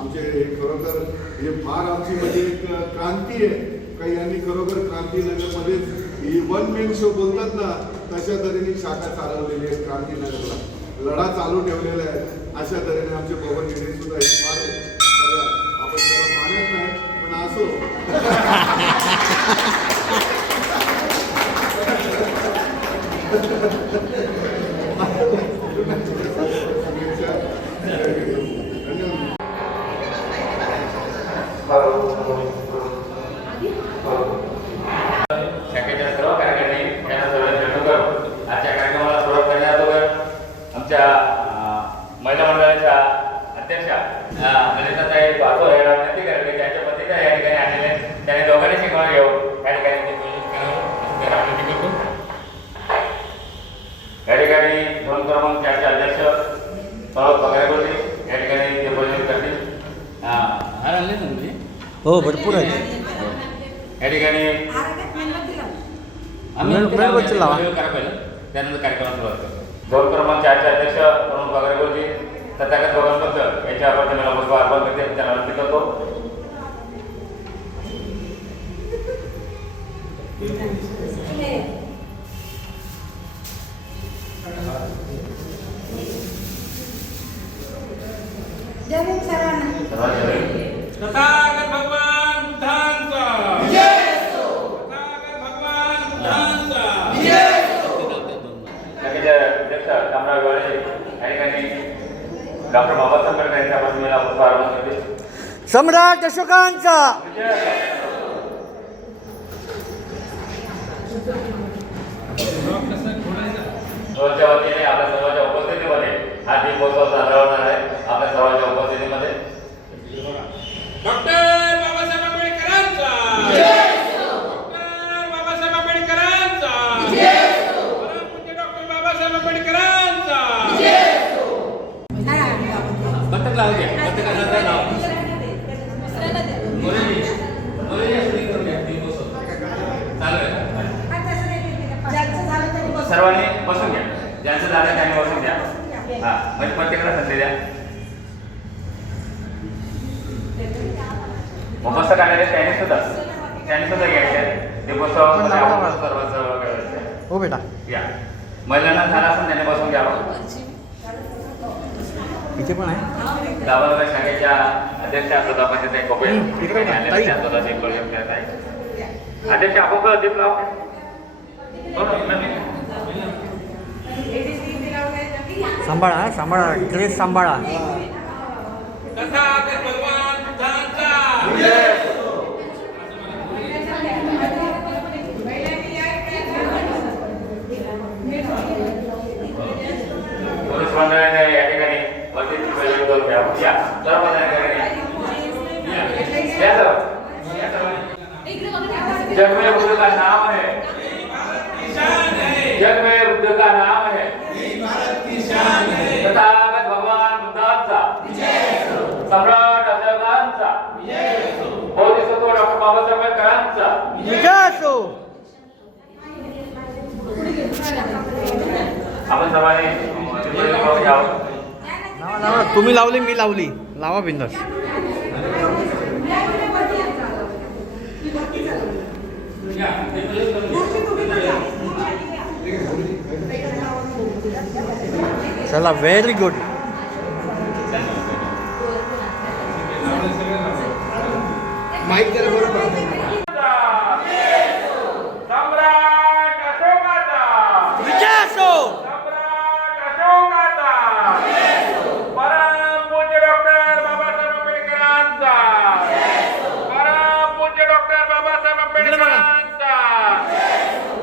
आमचे हे खरोखर हे फार आमची म्हणजे एक क्रांती आहे. काही यांनी खरोखर क्रांतीनगरमध्येच ही वन मॅन शो बोलतात ना, तशा तऱ्हेने शाखा चालवलेली आहे क्रांतीनगरला, लढा चालू ठेवलेला आहे. अशा तऱ्हेने आमचे पवन गिरे सुद्धा एक फार आपण त्याला मानत नाही पण असो शाखेच्या सर्व कार्यकारिणी यांना सर्व करून आजच्या कार्यक्रमाला सुरुवात करण्याअगोदर आमच्या महिला मंडळाच्या अध्यक्षा ललिताताई बागोर यांना विनंती करते त्यांच्या पतीचा या ठिकाणी आलेले त्याने दोघांनी शिकवण घेऊन या ठिकाणी विनंती करतो. या ठिकाणी 2 क्रमांक 4चे अध्यक्ष सौरभ पगारेगोटे या ठिकाणी ते बोलणी करतील. हार आणले ना तुम्ही? हो भरपूर आहे. या ठिकाणी मेणबत्ती लावा. त्यानंतर कार्यक्रमाला सुरुवात करतो. 2 क्रमांक 4चे अध्यक्ष सौरभ पगारेगोटे तथागत भगवान यांच्या प्रतिमेला पुष्प अर्पण करते त्यांना विनंती करतो. तथागत भगवान बुद्धांचा जय असो. तथागत भगवान बुद्धांचा जय असो. शाखेचे अध्यक्ष कामराव वाळे या ठिकाणी डॉक्टर बाबासाहेब आंबेडकर यांच्या प्रतिमेला पुष्प अर्पण करते. सम्राट अशोकांचा सर्वांच्या वतीने आपल्या सर्वांच्या उपस्थितीमध्ये हा दीपोत्सव साजरा होणार आहे. आपल्या सर्वांच्या उपस्थितीमध्ये डॉक्टर बाबासाहेब आंबेडकरांचा जय असो. डॉक्टर बाबासाहेब आंबेडकरांचा जय असो. परमपूज्य डॉक्टर बाबासाहेब आंबेडकरांचा जय असो. बत्तक लावू द्या. बत्तकाचा लाव. सर्वांनी बसून घ्या. ज्यांचं झालं त्यांनी बसून घ्या. हा म्हणजे प्रत्येकाला संधी द्या. उपस्थित आलेले त्यांनी सुद्धा घ्यायचे. ते बसव सर्वांचं हो बेटा या महिलांना झाला असून त्यांनी बसून घ्यावं. इथे पण आहे. गावाला शाखेच्या अध्यक्षा सुधापाचे कोपे अध्यक्ष आपोआप दीप लाव. सांभाळा सांभाळा ड्रेस सांभाळा. तथागत भगवान बुद्धांचा जय असो. पोलीस मंडळाने या ठिकाणी वरती प्रयोग करून घ्यावं. या सर्व जग में बुद्ध का नाम है. जग में बुद्ध का नाम है. तथागत भगवान बुद्धांचा सम्राट अशोकांचा बोधिसत्व डॉक्टर बाबासाहेब आंबेडकरांचा विजय असो. आपण सर्वांनी घ्यावं. लावा तुम्ही लावली मी लावली लावा बिंदास. चला व्हेरी गुड. माईक जरा बरोबर सम्राट अशोकाचा विजय असो. सम्राट अशोकाचा परमपूज्य डॉक्टर बाबासाहेब आंबेडकरांचा परमपूज्य डॉक्टर बाबासाहेब आंबेडकरांचा.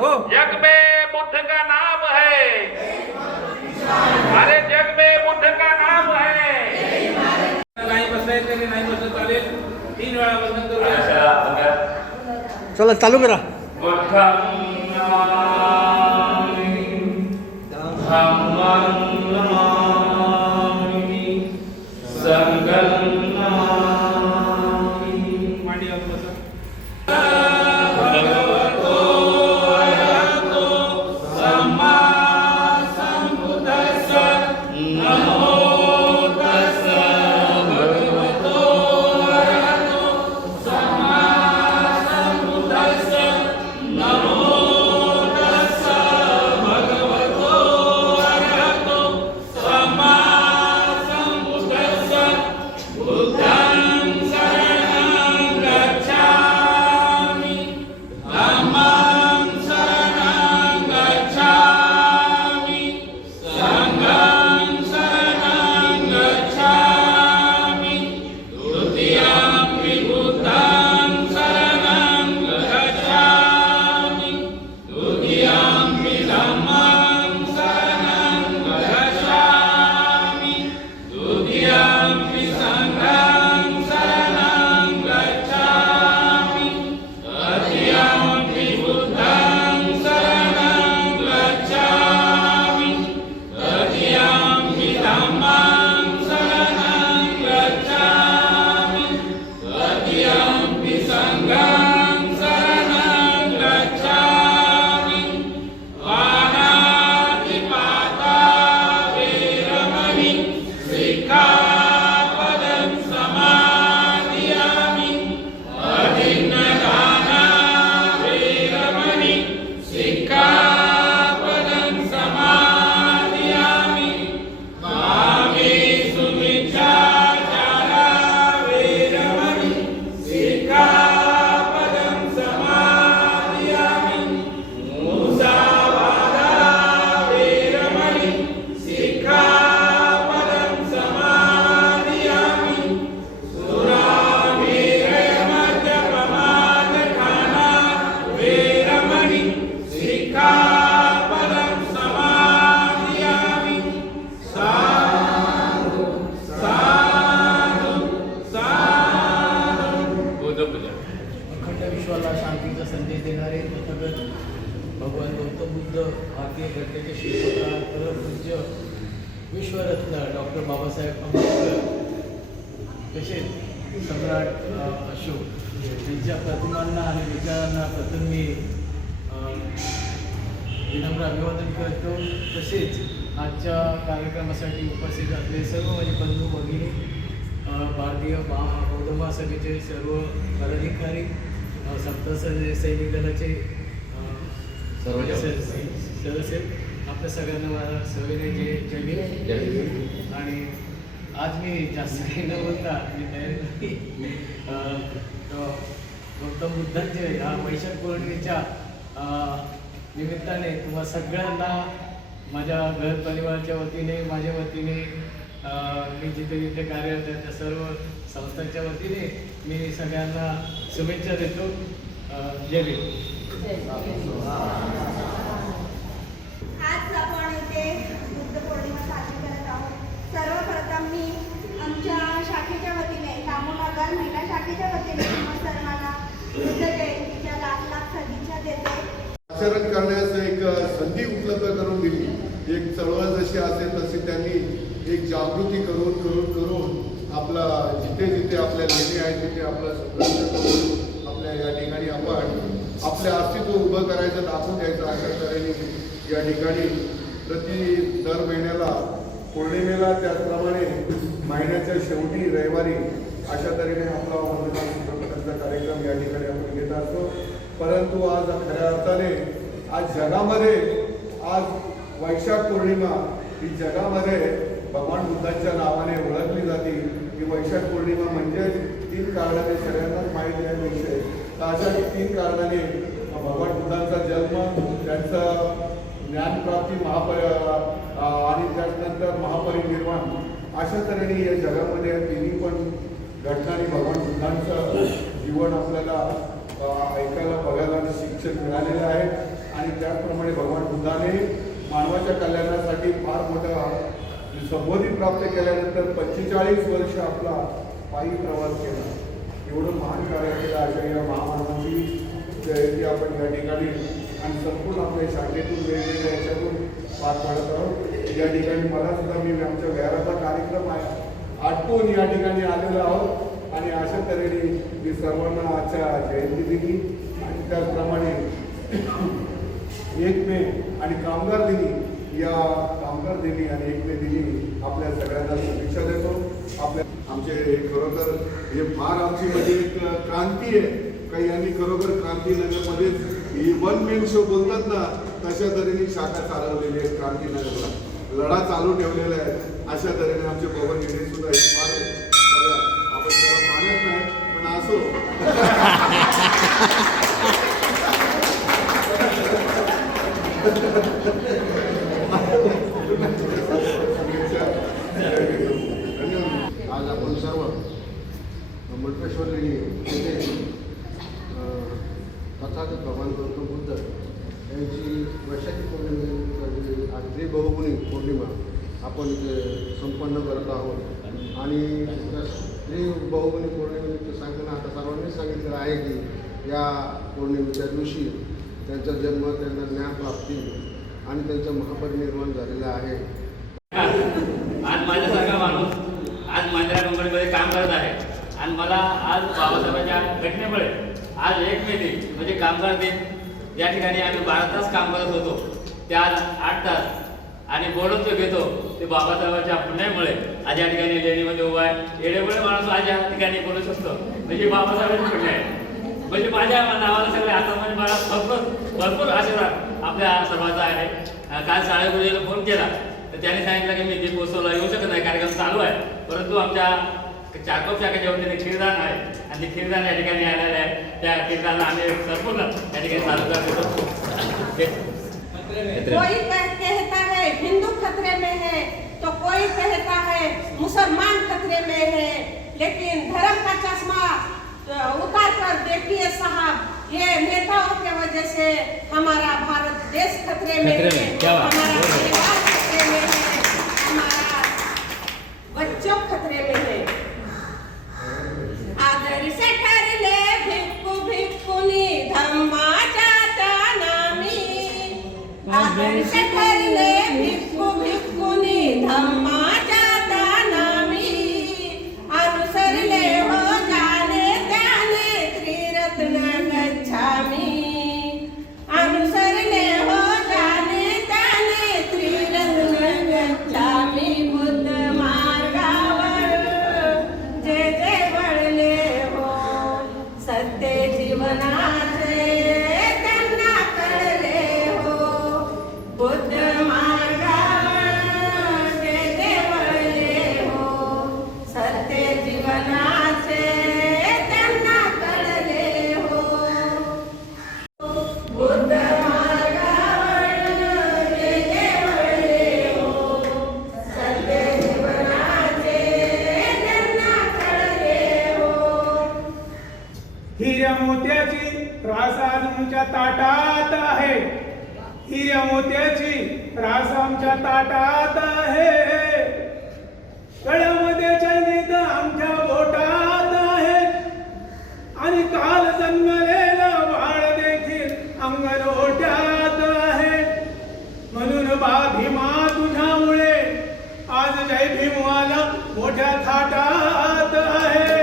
हो जग में बुद्ध का नाम है. अरे जग में बुद्ध का नाम है. नाही बसायचं नाही बसत चालेल. 3 वेळा बसून करूया. चला चालू करा. बुद्धं नमामि धम्मं नमामि संघं नमामि. मांडीवर बसा. नमो तस्स भगवतो प्रबुद्ध भारतीय घटनेचे शिल्पकार परमपूज्य विश्वरत्न डॉक्टर बाबासाहेब आंबेडकर तसेच सम्राट अशोक यांच्या प्रतिमांना आणि विचारांना प्रथम मी विनम्र अभिवादन करतो. तसेच आजच्या कार्यक्रमासाठी उपस्थित असलेले सर्व माझे बंधू भगिनी, भारतीय बौद्ध महासभेचे सर्व पदाधिकारी, सप्तसैनिक सैनिक दलाचे सदस्य, आपल्या सगळ्यांना माझा सविनय जय भीम. आणि आज मी जास्त काही न बोलता मी तयारी गौतम बुद्धांच्या ह्या वैशाख पौर्णिमेच्या निमित्ताने तुम्हा सगळ्यांना माझ्या घर परिवाराच्या वतीने, माझ्या वतीने, मी जिथे जिथे कार्यरत आहे त्या सर्व संस्थांच्या वतीने मी सगळ्यांना शुभेच्छा देतो. जय भीम. आज आपण इथे बुद्ध पौर्णिमा साजरी करत आहोत. सर्वप्रथम मी आमच्या शाखेच्या वतीने, दामोनगर महिला शाखेच्या वतीने सर्वांना बुद्ध जयंतीच्या लाख सदिच्छा देते. आचरण करण्यास एक संधी उपलब्ध करून दिली. एक चळवळ जशी असेल तशी त्यांनी एक जागृती करून आपला जिथे जिथे आपल्या लेणी आहेत तिथे आपला संघर्ष आपल्या या ठिकाणी आपण आपले अस्तित्व उभं करायचं, दाखवून द्यायचं. अशा तऱ्हेने या ठिकाणी दर महिन्याला पौर्णिमेला, त्याचप्रमाणे महिन्याच्या शेवटी रविवारी अशा तऱ्हेने आपला वंदना चित्रपटांचा कार्यक्रम या ठिकाणी आपण घेत असतो. परंतु आज खऱ्या अर्थाने आज जगामध्ये आज वैशाख पौर्णिमा ही जगामध्ये भगवान बुद्धांच्या नावाने ओळखली जाते. ही वैशाख पौर्णिमा म्हणजे 3 कारणाने सगळ्यांनाच माहिती आहे विषय. तर अशा 3 कारणाने भगवान बुद्धांचा जन्म, त्यांचं ज्ञानप्राप्ती, आणि त्यानंतर महापरिनिर्वाण, अशा तऱ्हेने या जगामध्ये तिन्ही पण घटनांनी भगवान बुद्धांचं जीवन आपल्याला ऐकायला, बघायला आणि शिक्षण मिळालेलं आहे. आणि त्याचप्रमाणे भगवान बुद्धाने मानवाच्या कल्याणासाठी फार मोठा संबोधी प्राप्त केल्यानंतर 45 वर्ष आपला पायी प्रवास केला. एवढं महान कार्य केलं. अशा या महामानवाची जयंती आपण या ठिकाणी आणि संपूर्ण आपल्या शाखेतून वेगवेगळ्या याच्यातून पार पाडत आहोत. या ठिकाणी मला सुद्धा मी आमच्या घराचा कार्यक्रम आटपून या ठिकाणी आलेलो आहोत. आणि अशा तऱ्हेने मी सर्वांना आजच्या जयंती दिनी आणि त्याचप्रमाणे 1 मे आणि कामगार दिनी, या कामगार दिनी आणि 1 मे दिनी आपल्या सगळ्यांना शुभेच्छा देतो. आमचे खरोखर हे फार आमची म्हणजे एक क्रांती आहे. काही यांनी खरोखर क्रांतीनगरमध्येच ही 1 मेन शो बोलतात ना, तशा तऱ्हेने शाखा चालवलेली आहे. क्रांतीनगरला लढा चालू ठेवलेला आहे. अशा तऱ्हेने आमचे पवन गिरे सुद्धा हे फार आपण त्याला मानत नाही, पण असो आज आपण सर्व मंटेश्वरी येथे तथागत भगवान गौतम बुद्ध यांची वैशाखी पौर्णिमेची आज त्रिबहुगुणी पौर्णिमा आपण इथे संपन्न करत आहोत. आणि त्रिबहुगुणी पौर्णिमेचं सांगताना आता सर्वांनीच सांगितलेलं आहे की या पौर्णिमेच्या दिवशी त्यांचा जन्म, त्यांना ज्ञानप्राप्ती आणि त्यांचं महापरिनिर्वाण झालेलं आहे. आज माझ्यासारखा माणूस आज महिंद्रा कंपनीमध्ये काम करत आहे आणि मला आज बाबासाहेबांच्या घटनेमुळे आज 1 मे दिन म्हणजे कामगार दिन या ठिकाणी आम्ही 12 तास काम करत होतो, ते आज 8 तास आणि बोनस जो घेतो ते बाबासाहेबांच्या पुण्यामुळे आज या ठिकाणी लेणीमध्ये उभा आहे. येडेमुळे माणूस आज या ठिकाणी बोलू शकतो म्हणजे बाबासाहेबांची पुण्य आहे. म्हणजे माझ्या नावाला सगळे आता म्हणजे मला भरपूर आशीर्वाद आपल्या सर्वांचा आहे. काल शाळेमध्ये फोन केला तर त्याने सांगितलं की मी दीप उत्सवला येऊ शकत नाही, कार्यक्रम चालू आहे. परंतु आमच्या चारकोप शाखेच्या वतीने खीरदान आहे आणि ते खीरदान या ठिकाणी आलेलं आहे. त्या खीरदानला आम्ही संपूर्ण या ठिकाणी चालू करतो. कोई कहता है हिंदू खतरे में है तो कोई कहता है मुसलमान खतरे में है, लेकिन धर्म का चश्मा उतार कर देखिए साहब, ये नेताओं के वजह से हमारा भारत देश खतरे में है, हमारा परिवार खतरे में है, हमारा बच्चों खतरे में है. आदर से ठरले भिक्खू भिक्खुनी धर्माच्या नामी. मनसे ठरले भिक्खू भिक्खुनी धम्माच्या दानामी अनुसरले हो जाने त्याने त्रिरत्न गच्छामी अनुसरले हो जाने त्याने त्रिरत्न गच्छामी बुद्ध मार्गावर जे जे वळले हो सत्य जीवनाचे त्यांना कळले हो बुद्ध मार्गावर जे जे वळले हो सत्य जीवनाचे त्यांना कळले हो बुद्ध मार्गावर जे जे वळले हो सत्य जीवनाचे त्यांना कळले हो हिऱ्या मोत्याची रास आज आमच्या ताटात आहे. हिऱ्या मोत्याची रास आमच्या ताटात आहे. गळ्यामध्ये चैनीत आमच्या बोटात आहे. आणि काल जन्मलेलं बाळ देखील अंगलोट्यात आहे. म्हणून बा भीमा तुझ्यामुळे आज जय भीमवाला मोठ्या थाटात आहे.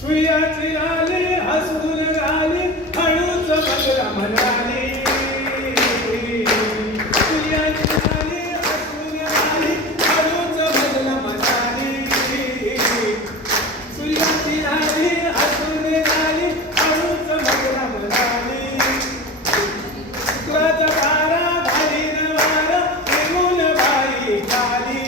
सूर्याची आली हसून आली हळूच बगला म्हणाली. सूर्याची आली हसून आली हळूच बगला म्हणाली. सूर्याची आली हसून आली हळूच बगला म्हणाली. शुक्राचा वारा घालीन वारा निघून बाई खाली.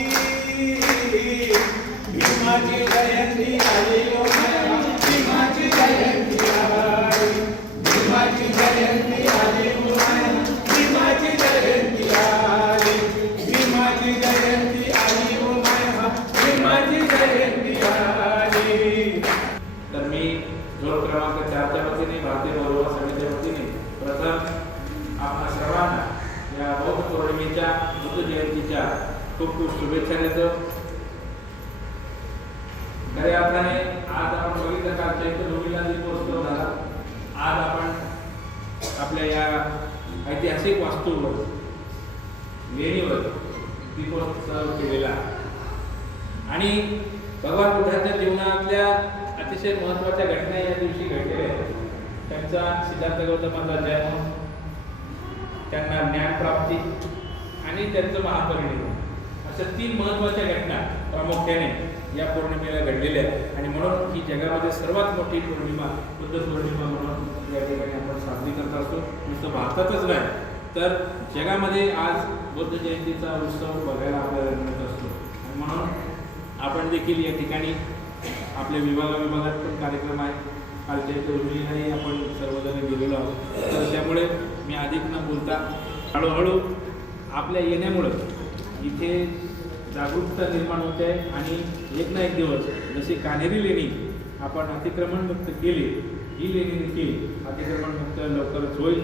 भीमाची जयंती आली ओ माया, भीमाची जयंती आली. भीमाची जयंती आली ओ माया, भीमाची जयंती आली. भीमाची जयंती आली ओ माया, भीमाची जयंती आली. तर मी जोड क्रमांक 4च्या वतीने भारतीय बौद्ध समितीच्या वतीने प्रथम आपल्या सर्वांना या बौद्ध पौर्णिमेच्या बुद्ध जयंतीच्या खूप खूप शुभेच्छा देतो. खऱ्या अर्थाने आज आपण बघितलं का चैत्यभूमीला दीपोत्सव झाला. आज आपण आपल्या या ऐतिहासिक वास्तूवर लेणीवर दीपोत्सव केलेला आणि भगवान बुद्धांच्या जीवनातल्या अतिशय महत्त्वाच्या घटना या दिवशी घडलेल्या आहेत. त्यांचा सिद्धार्थ गौतमाचा जन्म, त्यांना ज्ञानप्राप्ती आणि त्यांचं महापरिनिर्वाण अशा 3 महत्त्वाच्या घटना प्रामुख्याने या पौर्णिमेला घडलेल्या आहेत. आणि म्हणून ही जगामध्ये सर्वात मोठी पौर्णिमा बुद्ध पौर्णिमा म्हणून या ठिकाणी आपण साजरी करत असतो. नुसतं भारतातच नाही तर जगामध्ये आज बुद्ध जयंतीचा उत्सव बघायला आपल्याला मिळत असतो. आणि म्हणून आपण देखील या ठिकाणी आपल्या विभागात पण कार्यक्रम आहे. कालच्या चैत्यभूमीलाही आपण सर्वजण गेलेलो आहोत. तर त्यामुळे मी अधिक न बोलता हळूहळू आपल्या येण्यामुळं इथे जागरूकता निर्माण होते आणि एक ना एक दिवस जशी कान्हेरी लेणी आपण अतिक्रमणमुक्त केली, ही लेणी देखील अतिक्रमणमुक्त लवकरच होईल.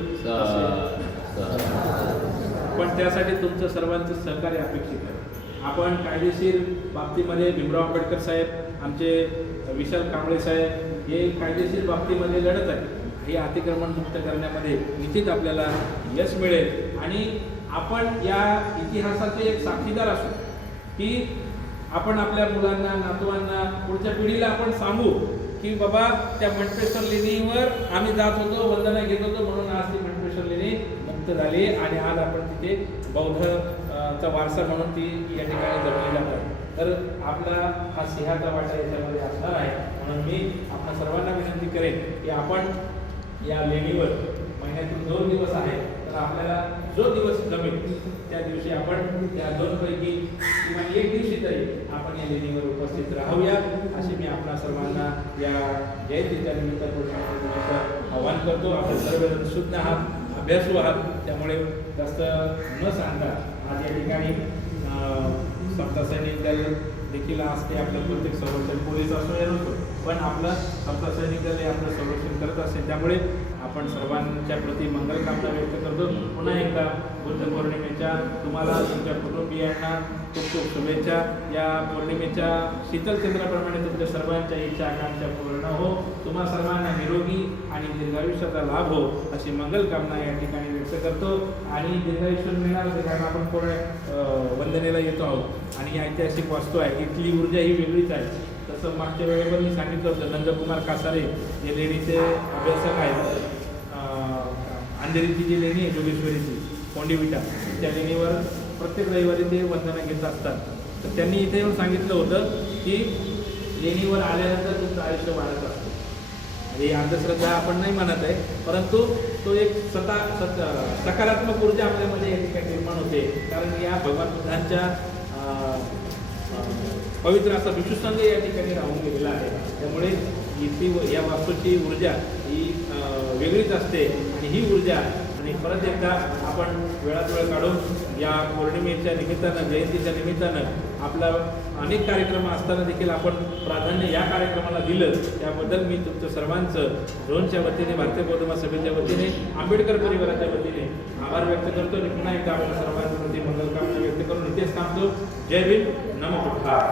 पण त्यासाठी तुमचं सर्वांचं सहकार्य अपेक्षित आहे. आपण कायदेशीर बाबतीमध्ये भीमराव आंबेडकर साहेब, आमचे विशाल कांबळे साहेब हे कायदेशीर बाबतीमध्ये लढत आहे. हे अतिक्रमणमुक्त करण्यामध्ये निश्चित आपल्याला यश मिळेल आणि आपण या इतिहासाचे एक साक्षीदार असू की आपण आपल्या मुलांना, नातवांना, पुढच्या पिढीला आपण सांगू की बाबा त्या मंटेश्वर लेणीवर आम्ही जात होतो, वंदना घेत होतो म्हणून आज ती मंटेश्वर लेणी मुक्त झाली आणि आज आपण तिथे बौद्धचा वारसा म्हणून ती या ठिकाणी जपली जातात. तर आपला हा सिंहाचा वाटा याच्यामध्ये असणार आहे. म्हणून मी आपल्या सर्वांना विनंती करेन की आपण या लेणीवर महिन्यातून 2 दिवस आहे तर आपल्याला जो दिवस जमेल त्या दिवशी आपण त्या 2 पैकी किंवा 1 दिवशी तरी आपण या लेणीवर उपस्थित राहूया असे मी आपल्या सर्वांना या जयंतीच्या निमित्त आवाहन करतो. आपण सर्वजण शुद्ध आहात, अभ्यासू आहात, त्यामुळे जास्त न सांगता आज या ठिकाणी सप्तसैनिक दल देखील असते. आपलं प्रत्येक संरक्षण पोलीस असो या नसतो पण आपलं सप्तसैनिक दल हे आपलं संरक्षण करत असते. त्यामुळे आपण सर्वांच्या प्रती मंगलकामना व्यक्त करतो. पुन्हा एकदा बुद्ध पौर्णिमेच्या तुम्हाला तुमच्या कुटुंबियांना खूप खूप शुभेच्छा. या पौर्णिमेच्या शीतलचंद्राप्रमाणे तुमच्या सर्वांच्या इच्छा आकांक्षा पूर्ण हो. तुम्हा सर्वांना निरोगी आणि दीर्घायुष्याचा लाभ हो अशी मंगल कामना या ठिकाणी व्यक्त करतो. आणि दीर्घायुष्य मिळणार होते कारण आपण पूर्ण वंदनेला येतो आहोत आणि ही ऐतिहासिक वास्तू आहे. इथली ऊर्जा ही वेगळीच आहे. तसं मागच्या वेळेवर मी सांगितलं होतं, नंदकुमार कासारे जे लेणीचे अभ्यासक आहेत, अंधेरीची जी लेणी आहे जोगेश्वरीची कोंडीविटा, त्या लेणीवर प्रत्येक रविवारी ते वंदना घेत असतात. तर त्यांनी इथे येऊन सांगितलं होतं की लेणीवर आल्यानंतर तुमचं आयुष्य वाढत असतं. ही अंधश्रद्धा आपण नाही म्हणत आहे, परंतु तो एक सकारात्मक ऊर्जा आपल्यामध्ये या ठिकाणी निर्माण होते. कारण या भगवान बुद्धांच्या पवित्र असा विशुसंग या ठिकाणी राहून गेलेला आहे. त्यामुळे इथली या वास्तूची ऊर्जा ही वेगळीच असते आणि ही ऊर्जा आणि परत एकदा आपण वेळात वेळ काढून या पौर्णिमेच्या निमित्तानं, जयंतीच्या निमित्तानं आपला अनेक कार्यक्रम असताना देखील आपण प्राधान्य या कार्यक्रमाला दिलं, त्याबद्दल मी तुमचं सर्वांचं झोनच्या वतीने, भारतीय बौद्ध महासभेच्या वतीने, आंबेडकर परिवाराच्या वतीने आभार व्यक्त करतो आणि पुन्हा एकदा आपण सर्वांच्या प्रति मंगलकामना व्यक्त करून इथेच थांबतो. जय भीम, नमो बुद्धाय.